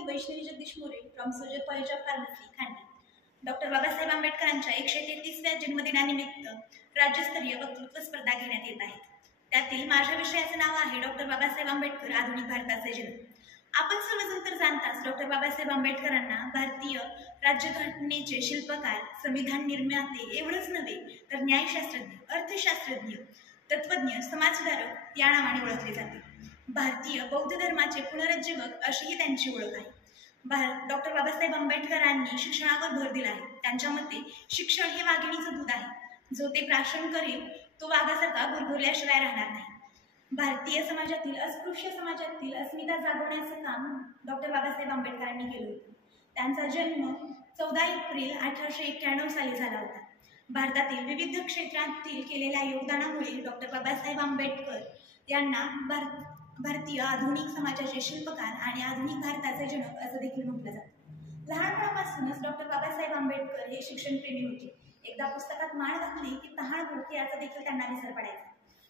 Me Vaishnavi Jagdish More from Sojar college of pharmacy Khandi. Doctor Babasaheb आंबेडकरांच्या 133व्या जन्मदिनानिमित्त राज्यस्तरीय वक्तृत्व स्पर्धा घेण्यात येत आहेत. त्यातील माझ्या विषयाचे नाव आहे डॉक्टर बाबासाहेब आंबेडकर आधुनिक भारताचे जन्म. आपण सर्वजण तर जाणताच डॉक्टर बाबासाहेब आंबेडकरांना भारतीय राज्यघटनेचे शिल्पकार, संविधान निर्माते एवढंच नव्हे तर न्यायशास्त्रज्ञ, अर्थशास्त्रज्ञ, तत्वज्ञ, समाजसुधारक या नावाने ओळखले जाते. भारतीय बौद्ध धर्माचे पुनरुज्जीवक अशीही त्यांची ओळख आहे. डॉक्टर बाबासाहेब आंबेडकरांनी शिक्षणावर भर दिला आहे. त्यांच्या मते शिक्षण हे वाघिणीचं दूध आहे. जो ते प्राशन करेल तो वाघासारखा गुरगुरल्याशिवाय राहणार नाही. भारतीय समाजातील अस्पृश्य समाजातील अस्मिता जागवण्याचं काम डॉक्टर बाबासाहेब आंबेडकरांनी केलं होतं. त्यांचा जन्म 14 एप्रिल 1891 साली झाला होता. भारतातील विविध क्षेत्रातील केलेल्या योगदानामुळे डॉक्टर बाबासाहेब आंबेडकर यांना भारतीय आधुनिक समाजाचे शिल्पकार आणि आधुनिक भारताचे जनक असं देखील म्हटलं जातं. लहानपणापासूनच डॉक्टर बाबासाहेब आंबेडकर हे शिक्षणप्रेमी होते. एकदा पुस्तकात मान घातली की तहान भूक याचा देखील त्यांना विसर पडायचा.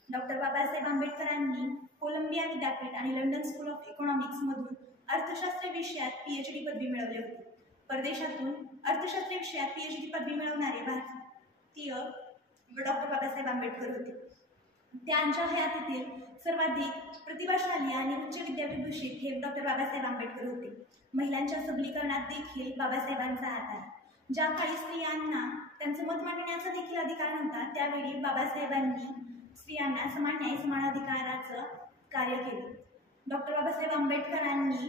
डॉक्टर बाबासाहेब आंबेडकरांनी कोलंबिया विद्यापीठ आणि लंडन स्कूल ऑफ इकॉनॉमिक्स मधून अर्थशास्त्र विषयात PhD पदवी मिळवली होती. परदेशातून अर्थशास्त्र विषयात PhD पदवी मिळवणारे भारतीय डॉक्टर बाबासाहेब आंबेडकर होते. त्यांच्या हयातीतील सर्वाधिक प्रतिभाशाली आणि उच्च विद्याविभूषित हे डॉक्टर बाबासाहेब आंबेडकर होते. महिलांच्या सबलीकरणात देखील बाबासाहेबांचा हात आहे. ज्या काळी स्त्रियांना त्यांचं मत मांडण्याचा देखील अधिकार नव्हता, त्यावेळी बाबासाहेबांनी स्त्रियांना समान न्याय, समान अधिकाराचं कार्य केले. डॉक्टर बाबासाहेब आंबेडकरांनी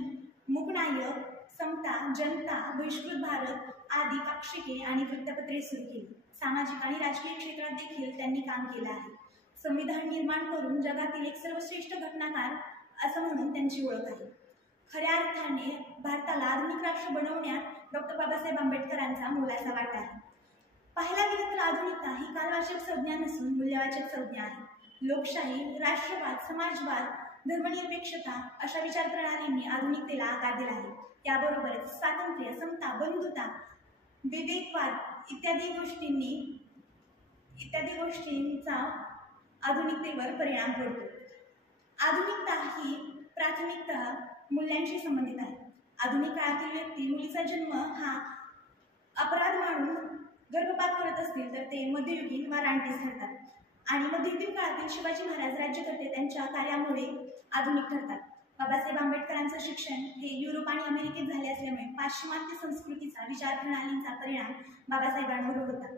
मूकनायक, समता, जनता, बहिष्कृत भारत आदी पाक्षिके आणि वृत्तपत्रे सुरू केली. सामाजिक आणि राजकीय क्षेत्रात देखील त्यांनी काम केलं आहे. संविधान निर्माण करून जगातील एक सर्वश्रेष्ठ घटनाकार असं म्हणून त्यांची ओळख आहे. खऱ्या अर्थाने भारताला आधुनिक राष्ट्र बनवण्यात डॉक्टर बाबासाहेब आंबेडकरांचा मोलाचा वाटा आहे. पाहायला गेलं तर आधुनिकता ही कालवाचक संज्ञा नसून मूल्यवाचक संज्ञा आहे. लोकशाही, राष्ट्रवाद, समाजवाद, धर्मनिरपेक्षता अशा विचारप्रणालींनी आधुनिकतेला आकार दिला आहे. त्याबरोबरच स्वातंत्र्य, समता, बंधुता, विवेकवाद इत्यादी गोष्टींचा आधुनिकतेवर परिणाम पडतो. आधुनिकता ही प्राथमिकता मूल्यांशी संबंधित आहे. आधुनिक काळातील व्यक्ती मुलीचा जन्म हा अपराध मानून गर्भपात करत असतील तर ते मध्ययुगीन वा रानटीच ठरतात. आणि मध्ययुगीन काळातील शिवाजी महाराज राज्यकर्ते त्यांच्या कार्यामुळे आधुनिक ठरतात. बाबासाहेब आंबेडकरांचं शिक्षण हे युरोप आणि अमेरिकेत झाले असल्यामुळे पाश्चिमात्य संस्कृतीचा, विचारप्रणालींचा परिणाम बाबासाहेबांवर होता.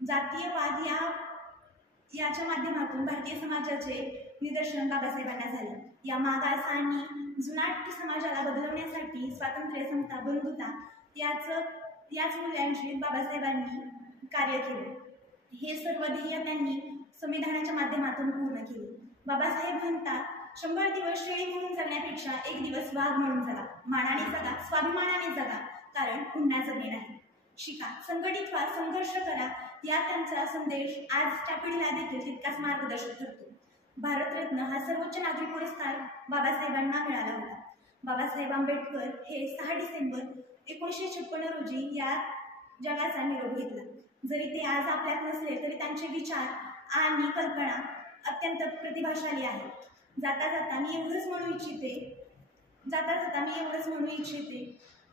जातीयवाद याच्या माध्यमातून भारतीय समाजाचे निदर्शन बाबासाहेबांना झाले. या मागास आणि जुनाट समाजाला बदलवण्यासाठी स्वातंत्र्य, समता, बंधुता याच मूल्यांशी बाबासाहेबांनी कार्य केले. हे सर्व ध्येय त्यांनी संविधानाच्या माध्यमातून पूर्ण केले. बाबासाहेब म्हणतात, 100 दिवस शेळी म्हणून जगण्यापेक्षा एक दिवस वाघ म्हणून जगा. मानाने जगा, स्वाभिमानाने जगा, कारण पुन्हा जगणे नाही. शिका, संघटित व्हा, संघर्ष करा या त्यांचा संदेश आजच्या पिढीला देखील तितकाच मार्गदर्शक ठरतो. भारतरत्न हा सर्वोच्च नागरिक पुरस्कार बाबासाहेबांना मिळाला होता. बाबासाहेब आंबेडकर हे 6 डिसेंबर 1956 रोजी या जगाचा निरोप घेतला. जरी ते आज आपल्यात नसले तरी त्यांचे विचार आणि कल्पना अत्यंत प्रतिभाशाली आहेत. जाता जाता मी एवढंच म्हणू इच्छिते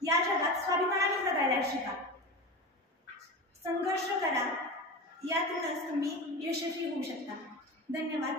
या जगात स्वाभिमानाने जगायला शिका, संघर्ष करा, यातूनच तुम्ही यशस्वी होऊ शकता. धन्यवाद.